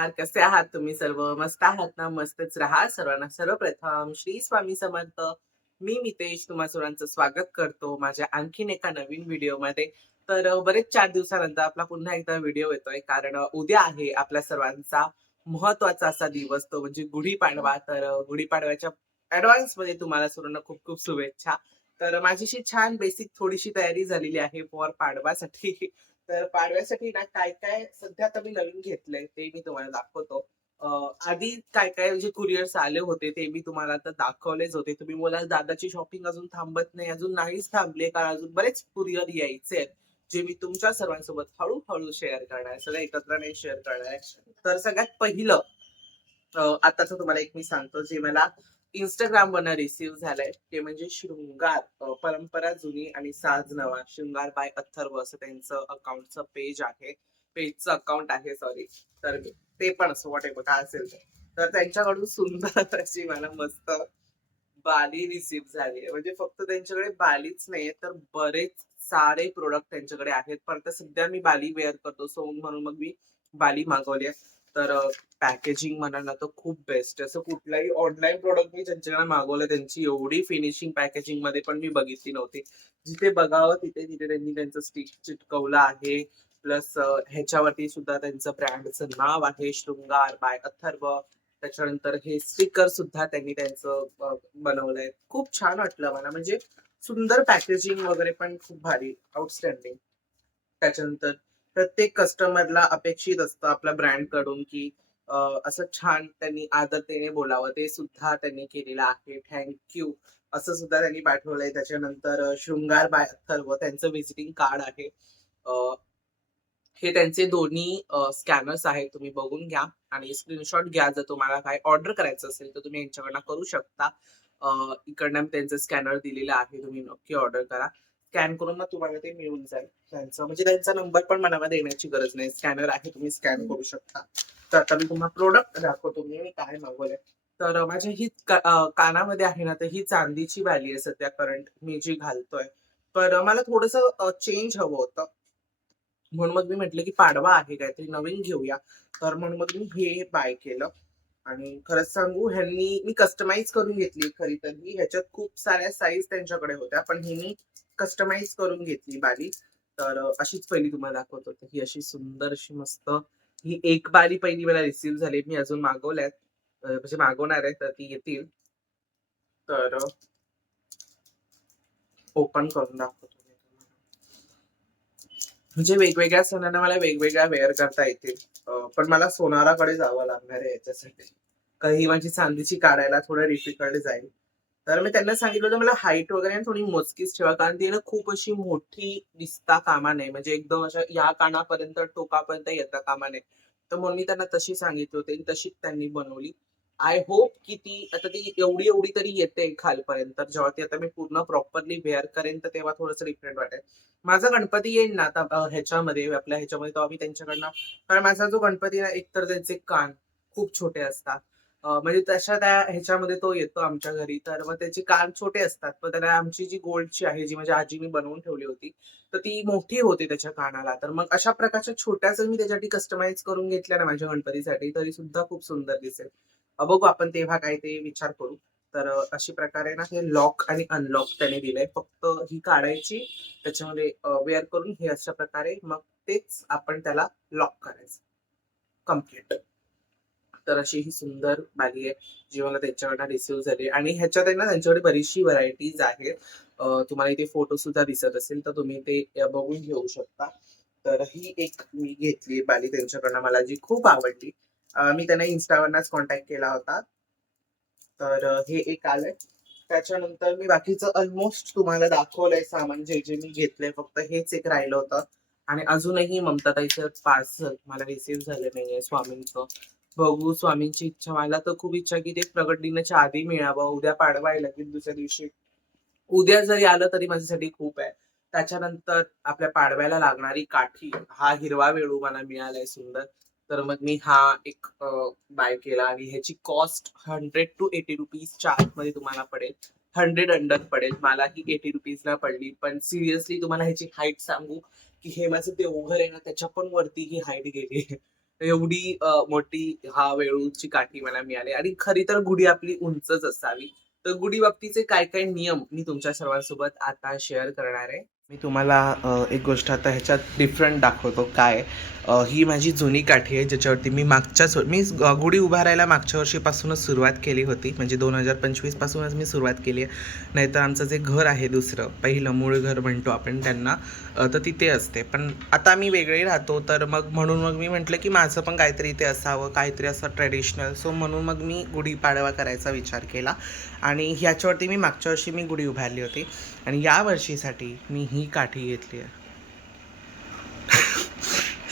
नमस्कार. कसे आहात तुम्ही सर्व? मस्त आहात ना? मस्तच राहा. सर्वांना सर्वप्रथम श्री स्वामी समर्थ. मी मितेश तुम्हा सर्वांचं स्वागत करतो माझ्या आणखीन एका नवीन व्हिडिओमध्ये. तर बरेच 4 दिवसानंतर आपला पुन्हा एकदा व्हिडिओ येतोय कारण उद्या आहे आपल्या सर्वांचा महत्त्वाचा असा दिवस तो म्हणजे गुढीपाडवा. तर गुढीपाडव्याच्या ॲडव्हान्समध्ये तुम्हाला सर्वांना खूप खूप शुभेच्छा. तर माझी अशी छान बेसिक थोडीशी तयारी झालेली आहे फॉर पाडवासाठी. तर पाडव्यासाठी ना काय-काय सध्या आता मी नवीन घेतलंय ते मी तुम्हाला दाखवतो. अ, आधी काय-काय म्हणजे कुरिअर्स आले होते ते मी तुम्हाला आता दाखवलेच होते. तुम्ही बोलाल दादाची शॉपिंग अजून थांबत नाही. अजून नाहीच थांबली कारण अजून बरेच कुरिअर यायचे आहेत. जे मी तुमच्या सर्वांसोबत हळू शेअर करणार आहे. सगळं एकत्र नाही शेअर करणार आहे. तर सगळ्यात पहिलं आताचं तुम्हाला एक मी सांगतो जे मला Instagramवरनं रिसीव्ह झालंय ते म्हणजे शृंगार परंपरा जुनी आणि साज नवा शृंगार बाय अथर्व असं त्यांचं अकाउंटचं पेज आहे. पेजचं अकाउंट आहे सॉरी. तर ते पण असं व्हॉटएव्हर काय असेल ते. तर त्यांच्याकडून सुंदर अशी मला मस्त बाली रिसीव्ह झाली आहे. म्हणजे फक्त त्यांच्याकडे बालीच नाहीये, तर बरेच सारे प्रॉडक्ट त्यांच्याकडे आहेत. पण आता सध्या मी बाली वेअर करतो सो म्हणून मग मी बाली मागवली आहे. तर पॅकेजिंग म्हणाल ना तर खूप बेस्ट आहे. असं कुठलाही ऑनलाईन प्रॉडक्ट मी त्यांच्याकडे मागवलं त्यांची एवढी फिनिशिंग पॅकेजिंगमध्ये पण मी बघितली नव्हती. जिथे बघावं तिथे त्यांनी त्यांचं स्टिक चिटकवलं आहे. प्लस ह्याच्यावरती सुद्धा त्यांचं ब्रँडचं नाव आहे शृंगार बाय अथर्व. त्याच्यानंतर हे स्टिकर सुद्धा त्यांनी त्यांचं बनवलंय. खूप छान वाटलं मला म्हणजे सुंदर पॅकेजिंग वगैरे पण खूप भारी, आउटस्टँडिंग. त्याच्यानंतर प्रत्येक कस्टमरला अपेक्षित असतं आपल्या ब्रँडकडून, की अ, असं छान त्यांनी आदरतेने बोलावं. ते सुद्धा त्यांनी केलेलं आहे. थँक यू असं सुद्धा त्यांनी पाठवलंय. त्याच्यानंतर शृंगार बाय अथर्व त्यांचं व्हिजिटिंग कार्ड आहे. अ, हे त्यांचे दोन्ही स्कॅनर्स आहेत. तुम्ही बघून घ्या आणि स्क्रीनशॉट घ्या. जर तुम्हाला काही ऑर्डर करायचं असेल, तर तुम्ही यांच्याकडनं करू शकता. इकडनं त्यांचं स्कॅनर दिलेलं आहे. तुम्ही नक्की ऑर्डर करा. स्कॅन करून मग तुम्हाला ते मिळून जाईल. त्यांचं म्हणजे त्यांचा नंबर पण मला देण्याची गरज नाही. स्कॅनर आहे, तुम्ही स्कॅन करू शकता. तर आता मी तुम्हाला प्रॉडक्ट दाखवतो मी काय मागवलंय. तर माझ्या ही कानामध्ये आहे ना, तर ही चांदीची बाली आहे सध्या करंट मी जी घालतोय. तर मला थोडंसं चेंज हवं होतं. म्हणून मग मी म्हटलं, की पाडवा आहे काहीतरी नवीन घेऊया. तर म्हणून मग मी हे बाय केलं आणि खरंच सांगू ह्यांनी मी कस्टमाइज करून घेतली खरी तर ही. ह्याच्यात खूप साऱ्या साईज त्यांच्याकडे होत्या, पण ही मी कस्टमाइज करून घेतली बाली. तर अशीच पहिली तुम्हाला दाखवतो. तर ही अशी सुंदर अशी मस्त ही एक बाली पहिली मला रिसीव्ह झाली. मी अजून मागवल्यात म्हणजे मागवणार आहे, तर ती येतील. तर ओपन करून दाखवतो मी तुम्हाला. म्हणजे वेगवेगळ्या सणांना मला वेगवेगळ्या वेअर करता येतील. पण मला सोनाराकडे जावं लागणार आहे याच्यासाठी. कारण ही माझी चांदीची काढायला थोडं डिफिकल्ट जाईल. तर मी त्यांना सांगितलं होतं मला हाईट वगैरे ना थोडी मोजकीच ठेवा. कारण ती ना खूप अशी मोठी दिसता कामा नये. म्हणजे एकदम अशा या कानापर्यंत टोकापर्यंत येता कामा नये. तर म्हणून मी त्यांना तशी सांगितली होती आणि तशीच त्यांनी बनवली. आय होप की ती आता ती एवढी तरी येते खालपर्यंत. तर जेव्हा ती आता मी पूर्ण प्रॉपरली वेअर करेन, तर तेव्हा थोडंसं डिफरंट वाटेल. माझा गणपती येईल ना आता ह्याच्यामध्ये आपल्या ह्याच्यामध्ये तेव्हा मी त्यांच्याकडनं कारण माझा जो गणपती आहे एकतर त्यांचे कान खूप छोटे असतात. म्हणजे तशा त्या ह्याच्यामध्ये तो येतो आमच्या घरी. तर मग त्याचे कान छोटे असतात. मग त्याला आमची जी गोल्डची आहे, जी माझी आजीनी बनवून ठेवली होती, तर ती मोठी होते त्याच्या कानाला. तर मग अशा प्रकारच्या छोट्या जर मी त्याच्यासाठी कस्टमाइज करून घेतल्या ना माझ्या गणपतीसाठी, तरी सुद्धा खूप सुंदर दिसेल. बघू आपण तेव्हा काय ते विचार करू. तर अशी प्रकारे ना हे लॉक आणि अनलॉक त्याने दिलंय. फक्त ही काढायची, त्याच्यामध्ये वेअर करून हे अशा प्रकारे मग तेच आपण त्याला लॉक करायचं. कंप्लीट. तर अशी ही सुंदर बाली आहे, जी मला त्यांच्याकडनं रिसीव्ह झाली आणि ह्याच्यात आहे ना त्यांच्याकडे बरीचशी व्हरायटीज आहेत. तुम्हाला इथे फोटो सुद्धा दिसत असेल, तर तुम्ही ते बघून घेऊ शकता. तर ही एक मी घेतली बाली त्यांच्याकडनं मला जी खूप आवडली. मी त्यांना Instaवरनच कॉन्टॅक्ट केला होता. तर हे एक आलंय. त्याच्यानंतर मी बाकीचं अल्मोस्ट तुम्हाला दाखवलंय सामान जे मी घेतलंय. फक्त हेच एक राहिलं होतं आणि अजूनही ममताताईचं पार्सल मला रिसीव्ह झालं नाहीये स्वामींचं. बघू स्वामींची इच्छा. मला तर खूप इच्छा की ते प्रगट दिनाच्या आधी मिळावं. उद्या पाडवा आहे लगेच दुसऱ्या दिवशी. उद्या जरी आलं तरी माझ्यासाठी खूप आहे. त्याच्यानंतर आपल्या पाडव्याला लागणारी काठी, हा हिरवा वेळू मला मिळालाय सुंदर. तर मग मी हा एक बाय केला आणि ह्याची कॉस्ट ₹100 to ₹80 च्या आतमध्ये तुम्हाला पडेल. 100 अंडर पडेल. मला ही ₹80 ला पडली. पण सिरियसली तुम्हाला ह्याची हाईट सांगू, की हे माझं देवघर आहे ना त्याच्या पण वरती ही हाईट गेली. एवढी मोठी हा वेळूची काठी मला मिळाली आणि खरी तर गुढी आपली उंचच असावी. तर गुढी बाबतीचे काय-काय नियम मी तुमच्या सर्वांसोबत आता शेअर करणार आहे. मी तुम्हाला एक गोष्ट आता ह्याच्यात डिफरंट दाखवतो काय. ही माझी जुनी काठी आहे ज्याच्यावरती मी गुढी उभारायला मागच्या वर्षीपासूनच सुरुवात केली होती. म्हणजे 2025 पासूनच मी सुरुवात केली आहे. नाहीतर आमचं जे घर आहे दुसरं, पहिलं मूळ घर म्हणतो आपण त्यांना, तर तिथे असते. पण आता मी वेगळे राहतो, तर म्हणून मी म्हटलं की माझं पण काहीतरी इथे असावं, काहीतरी असं ट्रेडिशनल. सो म्हणून मग मी गुढीपाडवा करायचा विचार केला आणि ह्याच्यावरती मी मागच्या वर्षी मी गुढी उभारली होती आणि या वर्षीसाठी मी ही काठी घेतली आहे.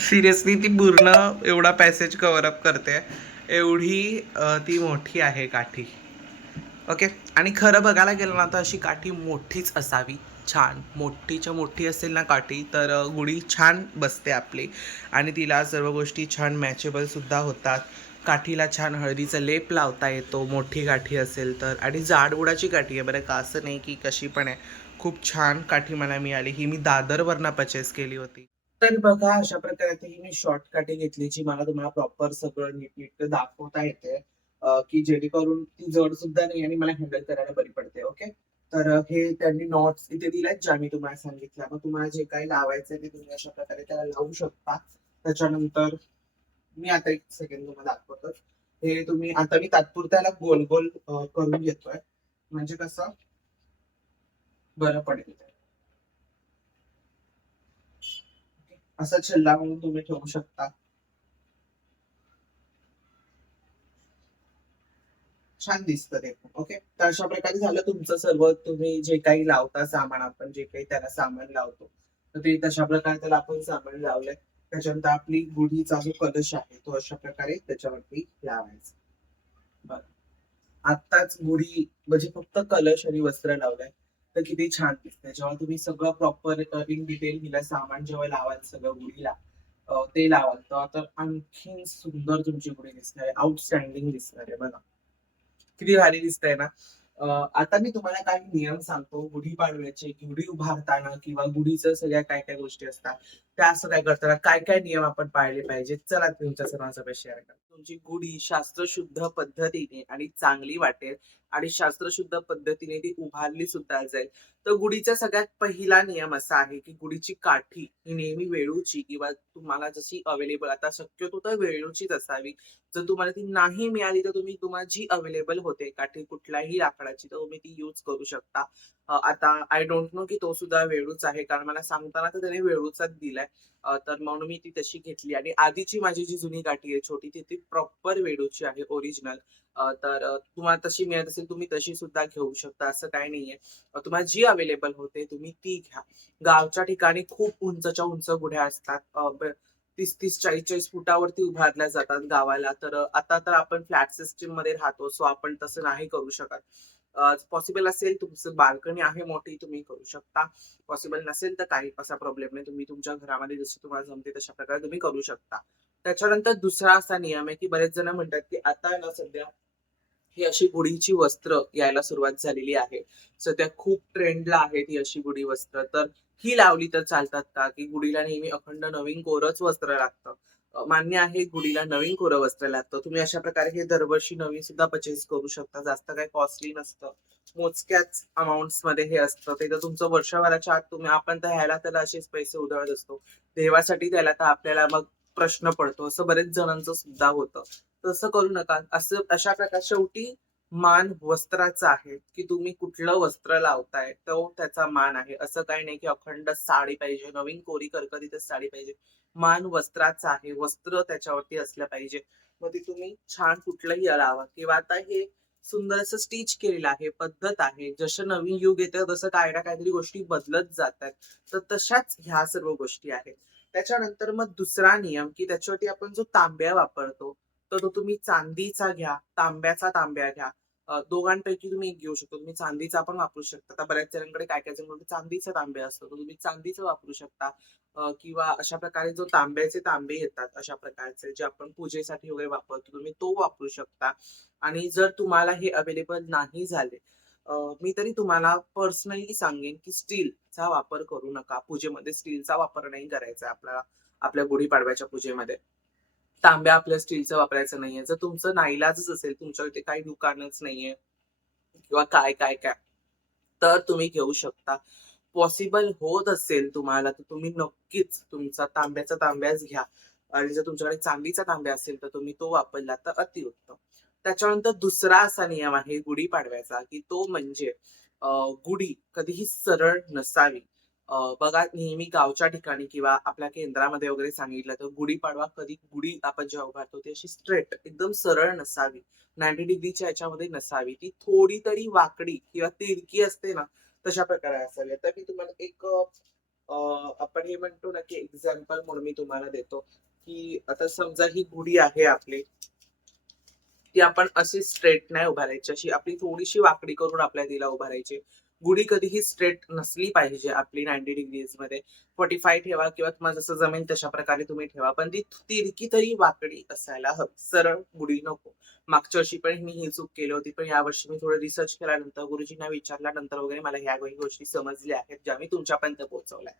सिरियसली ती पूर्ण एवढा पॅसेज कव्हर अप करते, एवढी ती मोठी आहे काठी. ओके. आणि खरं बघायला गेलं ना तर अशी काठी मोठीच असावी. छान मोठीच्या मोठी असेल ना काठी तर गुढी छान बसते आपली आणि तिला सर्व गोष्टी छान मॅचेबलसुद्धा होतात. काठीला छान हळदीचा लेप लावता येतो मोठी काठी असेल तर. आणि जाडबुडाची काठी आहे बरं का, असं नाही की कशी पण आहे. खूप छान काठी मला मिळाली. ही मी दादरवरनं परचेस केली होती. तर बघा अशा प्रकारे आता ही मी शॉर्ट काठी घेतली जी मला तुम्हाला प्रॉपर सगळं नीटनेटकं दाखवता येते. की जेणेकरून ती जड सुद्धा नाही आणि मला हँडल करायला बरी पडते. ओके. तर हे त्यांनी नॉट्स इथे दिल्यात ज्या मी तुम्हाला सांगितल्या. मग तुम्हाला जे काही लावायचं ते तुम्ही अशा प्रकारे त्याला लावू शकता. त्याच्यानंतर मी आता एक सेकंड तुम्हाला दाखवतो. हे तुम्ही आता मी तात्पुरतं याला गोल-गोल करून घेतोय. म्हणजे कसं बरं पडेल. असा छल्ला म्हणून तुम्ही ठेवू शकता. छान दिसतं ते पण. ओके. तर अशा प्रकारे झालं तुमचं सर्व तुम्ही जे काही लावता सामान आपण जे काही त्याला सामान लावतो. तर ते तशा प्रकारे त्याला आपण सामान लावलंय. त्याच्यानंतर आपली गुढीचा जो कलश आहे तो अशा प्रकारे त्याच्यावरती लावायचा. बरं. आत्ताच गुढी म्हणजे फक्त कलश आणि वस्त्र लावलंय. तर किती छान दिसतंय. जेव्हा तुम्ही सगळं प्रॉपर इन डिटेल हिला सामान जेव्हा लावाल सगळं गुढीला ते लावाल तर आणखीन सुंदर तुमची गुढी दिसणार आहे. आउटस्टँडिंग दिसणार आहे बघा. किती भारी दिसतंय ना. आता मी तुम्हाला काही नियम सांगतो गुढीपाडव्याचे. गुढी उभारताना किंवा गुढीचं सगळ्या काय-काय गोष्टी असतात. त्या असं काय करताना काय-काय नियम आपण पाळले पाहिजेत. चला तुमच्या सर्वांसोबत शेअर करा. तुमची गुढी शास्त्रशुद्ध पद्धतीने आणि चांगली वाटेल आणि शास्त्रशुद्ध पद्धतीने ती उभारली सुद्धा जाईल. तर गुढीचा सगळ्यात पहिला नियम असा आहे, की गुढीची काठी ही नेहमी वेळूची किंवा तुम्हाला जशी अवेलेबल आता शक्यतो तर वेळूचीच असावी. जर तुम्हाला ती नाही मिळाली तर तुम्ही तुम्हाला जी अवेलेबल होते काठी कुठल्याही लाकडाची तर तुम्ही ती यूज करू शकता. आता आय डोंट नो की तो सुद्धा वेळूच आहे कारण मला सांगताना तर त्याने वेळूचाच दिलाय. तर म्हणून मी ती तशी घेतली आणि आधीची माझी जी जुनी काठी आहे छोटी ती प्रॉपर वेळूची आहे ओरिजिनल. तर तुम्हाला तशी मिळत असेल तुम्ही तशी सुद्धा घेऊ शकता असं काही नाहीये. तुम्हाला जी अवेलेबल होते तुम्ही ती घ्या. गावच्या ठिकाणी खूप उंचच्या उंच गुढ्या असतात. 30-30, 40-40 फुटावरती उभारल्या जातात गावाला. तर आता तर आपण फ्लॅट सिस्टममध्ये राहतो, सो आपण तसं नाही करू शकत. पॉसिबल असेल तुमचं बाल्कनी आहे मोठी तुम्ही करू शकता. पॉसिबल नसेल तर काही असा प्रॉब्लेम नाही. तुम्ही तुमच्या घरामध्ये जसं तुम्हाला जमते तशा प्रकारे तुम्ही करू शकता. त्याच्यानंतर दुसरा असा नियम आहे, की बरेच जण म्हणतात, की आता आहे ना सध्या ही अशी गुढीची वस्त्र यायला सुरुवात झालेली आहे. सध्या खूप ट्रेंडला आहेत ही अशी गुढी वस्त्र. तर ही लावली तर चालतात का? की गुढीला नेहमी अखंड नवीन कोरंच वस्त्र लागतं. मान्य आहे गुढीला नवीन कोरं वस्त्र लागतं. तुम्ही अशा प्रकारे हे दरवर्षी नवीन सुद्धा पर्चेस करू शकता. जास्त काही कॉस्टली नसतं. मोजक्याच अमाउंट्समध्ये हे असतं. ते तर तुमचं वर्षभराच्या आत तुम्ही आपण तर ह्याला त्याला असेच पैसे उधळत असतो. देवासाठी त्याला तर आपल्याला मग प्रश्न पडतो. असं बरेच जणांचं सुद्धा होतं. तसं करू नका. असं अशा प्रकार शेवटी मान वस्त्राचा आहे, की तुम्ही कुठलं वस्त्र लावताय, तो त्याचा मान आहे. असं काही नाही, की अखंड साडी पाहिजे, नवीन कोरी करकरीतच साडी पाहिजे. मान वस्त्राचा आहे. वस्त्र त्याच्यावरती असलं पाहिजे. मग ते तुम्ही छान कुठलंही लावा किंवा आता हे सुंदर असं स्टिच केलेलं आहे, पद्धत आहे. जसं नवीन युग येतं तसं काही ना काहीतरी गोष्टी बदलत जातात. तर तशाच ह्या सर्व गोष्टी आहेत. त्याच्यानंतर मग दुसरा नियम, की त्याच्यावरती आपण जो तांब्या वापरतो, तर तो तुम्ही चांदीचा घ्या, तांब्याचा तांब्या घ्या. दोघांपैकी तुम्ही एक घेऊ शकता. तुम्ही चांदीचा पण वापरू शकता. आता बऱ्याच जणांकडे काय-काय जणांकडे चांदीचा तांब्या असतो. तर तुम्ही चांदीचं वापरू शकता. किंवा अशा प्रकारे जो तांब्याचे तांबे येतात अशा प्रकारचे जे आपण पूजेसाठी वगैरे वापरतो, तुम्ही तो वापरू शकता. आणि जर तुम्हाला हे अवेलेबल नाही झाले, मी तरी तुम्हाला पर्सनली सांगेन, की स्टीलचा वापर करू नका. पूजेमध्ये स्टीलचा वापर नाही करायचा आपल्याला, आपल्या गुढीपाडव्याच्या पूजेमध्ये. तांब्या आपल्या स्टीलचं वापरायचं नाहीये. जर तुमचं नाईलाजच असेल, तुमच्याकडे काही दुकानच नाहीये किंवा काय, काय, काय, तर तुम्ही घेऊ शकता. पॉसिबल होत असेल तुम्हाला, तर तुम्ही नक्कीच तुमचा तांब्याच घ्या आणि जर तुमच्याकडे चांदीचा तांब्या असेल, तर तुम्ही तो वापरला तर अतिउत्तम. त्याच्यानंतर दुसरा असा नियम आहे गुढीपाडव्याचा, की तो म्हणजे अ, गुढी कधीही सरळ नसावी. बघा नेहमी गावच्या ठिकाणी किंवा आपल्या केंद्रामध्ये वगैरे सांगितलं तर गुढीपाडवा कधी गुढी आपण जेव्हा उभारतो ती अशी स्ट्रेट एकदम सरळ नसावी. 90 डिग्रीच्या ह्याच्यामध्ये नसावी. ती थोडी तरी वाकडी किंवा तिरकी असते ना, तशा प्रकारे असावी. आता मी तुम्हाला एक आपण हे म्हणतो ना, की एक्झाम्पल म्हणून मी तुम्हाला देतो, की आता समजा ही गुढी आहे आपली, ती आपण अशी स्ट्रेट नाही उभारायची. अशी आपली थोडीशी वाकडी करून आपल्याला तिला उभारायची. गुढी कधीही स्ट्रेट नसली पाहिजे आपली 90 डिग्रीजमध्ये. 45 ठेवा किंवा तुम्हाला जसं जमेल तशा प्रकारे तुम्ही ठेवा. पण ती तिरकी तरी वाकडी असायला हवी. सरळ गुढी नको. मागच्या वर्षी पण मी ही चूक केली होती. पण यावर्षी मी थोडं रिसर्च केल्यानंतर, गुरुजींना विचारल्यानंतर वगैरे मला ह्या काही गोष्टी समजल्या आहेत, ज्या मी तुमच्यापर्यंत पोहोचवल्या.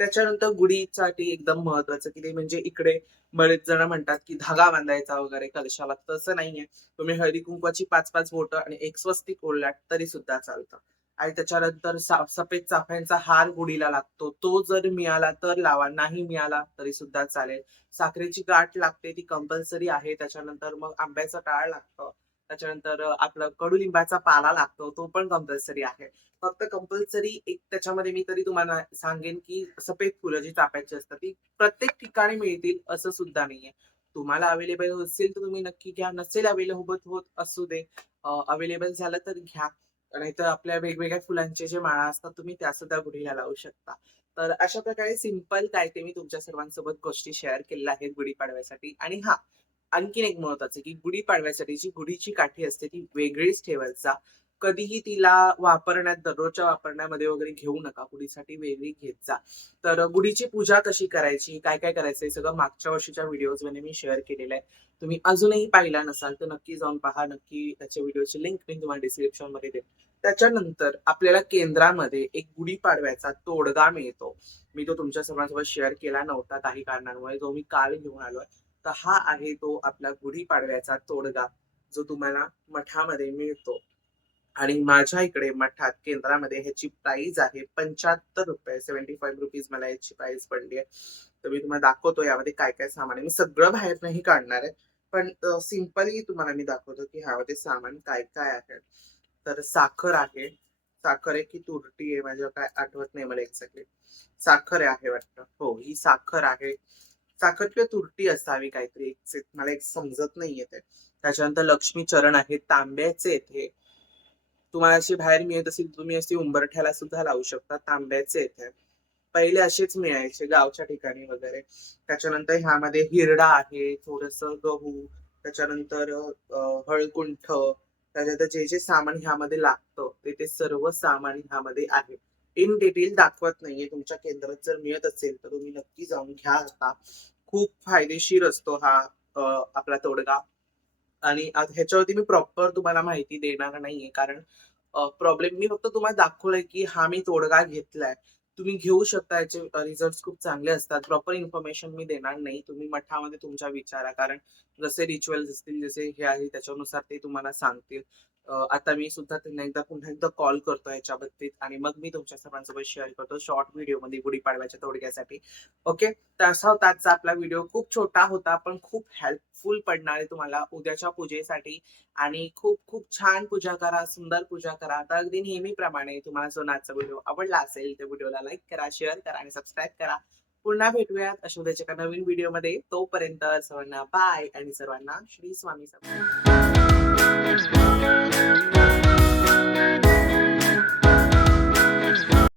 त्याच्यानंतर गुढीसाठी एकदम महत्वाचं, की ते म्हणजे इकडे बरेच जण म्हणतात, की धागा बांधायचा वगैरे कलशाला. तसं नाहीये. तुम्ही हळदी-कुंकवाची 5-5 बोटं आणि एक स्वस्तिक ओढलात तरी सुद्धा चालतं. आणि त्याच्यानंतर सफेद चाफ्यांचा हार गुढीला लागतो. तो जर मिळाला तर लावा, नाही मिळाला तरी सुद्धा चालेल. साखरेची गाठ लागते ती कंपल्सरी आहे. त्याच्यानंतर मग आंब्याचं टाळ लागतं. त्याच्यानंतर आपलं कडुलिंबाचा पाला लागतो, तो पण कंपल्सरी आहे. फक्त कंपल्सरी एक त्याच्यामध्ये मी तरी तुम्हाला सांगेन, की सफेद फुलं जी चाफ्याची असतात, ती प्रत्येक ठिकाणी मिळतील असं सुद्धा नाहीये. तुम्हाला अवेलेबल असेल तर तुम्ही नक्की घ्या. नसेल अवेलेबल होत असू दे. अवेलेबल झालं तर घ्या. नाहीतर आपल्या वेगवेगळ्या फुलांचे जे माळा असतात तुम्ही त्या सुद्धा गुढीला लावू शकता. तर अशा प्रकारे सिंपल काय ते मी तुमच्या सर्वांसोबत गोष्टी शेअर केलेल्या आहेत गुढीपाडव्यासाठी. आणि हां, आणखीन एक महत्वाचं, की गुढीपाडव्यासाठी जी गुढीची काठी असते ती वेगळीच ठेवत जा. कधीही तिला वापरण्यात दररोजच्या वापरण्यामध्ये वगैरे घेऊ नका. गुढीसाठी वेगळी घेत जा. तर गुढीची पूजा कशी करायची, काय-काय करायचं हे सगळं मागच्या वर्षीच्या व्हिडिओजमध्ये मी शेअर केलेलं आहे. तुम्ही अजूनही पाहिला नसाल तर नक्की जाऊन पहा. नक्की त्याच्या व्हिडिओची लिंक मी तुम्हाला डिस्क्रिप्शनमध्ये देईन. त्याच्यानंतर आपल्याला केंद्रामध्ये एक गुढीपाडव्याचा तोडगा मिळतो. मी तो तुमच्या सर्वांसोबत शेअर केला नव्हता काही कारणांमुळे, जो मी काल घेऊन आलोय. तर हा आहे तो आपला गुढीपाडव्याचा तोडगा, जो तुम्हाला मठामध्ये मिळतो. आणि माझ्या इकडे मठात केंद्रामध्ये ह्याची प्राइस आहे ₹75. ₹75 मला याची प्राइस पडली आहे. तर मी तुम्हाला दाखवतो यामध्ये काय-काय सामान आहे. मी सगळं बाहेर नाही काढणार आहे. पण सिंपली तुम्हाला मी दाखवतो, की ह्यामध्ये सामान काय-काय आहे. तर साखर आहे. साखर आहे की तुरटी आहे माझ्या काय आठवत नाही मला एक्झॅक्टली. साखर आहे वाटतं. हो, ही साखर आहे. साखर किंवा तुरटी असावी काहीतरी एक्झॅक्ट मला एक समजत नाहीये ते. त्याच्यानंतर लक्ष्मी चरण आहेत, तांब्याचे आहेत हे. तुम्हाला अशी बाहेर मिळत असेल, तुम्ही अशी उंबरठ्याला सुद्धा लावू शकता. तांब्याचे आहेत हे. पहिले असेच मिळायचे गावच्या ठिकाणी वगैरे. त्याच्यानंतर ह्यामध्ये हिरडा आहे, थोडंसं गहू, त्याच्यानंतर हळकुंठ, त्याच्यानंतर जे सामान ह्यामध्ये लागतं, ते सर्व सामान ह्यामध्ये आहे. इन डिटेल दाखवत नाहीये. तुमच्या केंद्रात जर मिळत असेल, तर तुम्ही नक्की जाऊन घ्या आता. खूप फायदेशीर असतो हा अ, आपला तोडगा. आणि ह्याच्यावरती मी प्रॉपर तुम्हाला माहिती देणार नाहीये. कारण प्रॉब्लेम मी फक्त तुम्हाला दाखवलंय, की हा मी तोडगा घेतलाय. तुम्ही घेऊ शकता याचे रिझल्ट्स खूप चांगले असतात. प्रॉपर इन्फॉर्मेशन मी देणार नाही. तुम्ही मठामध्ये तुमच्या विचारा. कारण जसे रिच्युअल्स असतील, जसे हे आहे त्याच्यानुसार ते तुम्हाला सांगतील. आता मी सुद्धा त्यांना पुन्हा एकदा कॉल करतो ह्याच्या बाबतीत आणि मग मी तुमच्या सर्वांसोबत शेअर करतो शॉर्ट व्हिडिओमध्ये गुढीपाडव्याच्या तोडग्यासाठी. ओके. तर असा होता आजचा आपला व्हिडिओ. खूप छोटा होता, पण खूप हेल्पफुल पडणार आहे तुम्हाला उद्याच्या पूजेसाठी. आणि खूप खूप छान पूजा करा, सुंदर पूजा करा. तर अगदी नेहमीप्रमाणे तुम्हाला जो आजचा व्हिडिओ आवडला असेल, तर व्हिडिओला लाईक करा, शेअर करा आणि सबस्क्राईब करा. पुन्हा भेटूयात अशा उद्याच्या एका नवीन व्हिडिओमध्ये. तोपर्यंत सर्वांना बाय आणि सर्वांना श्री स्वामी समर्थ.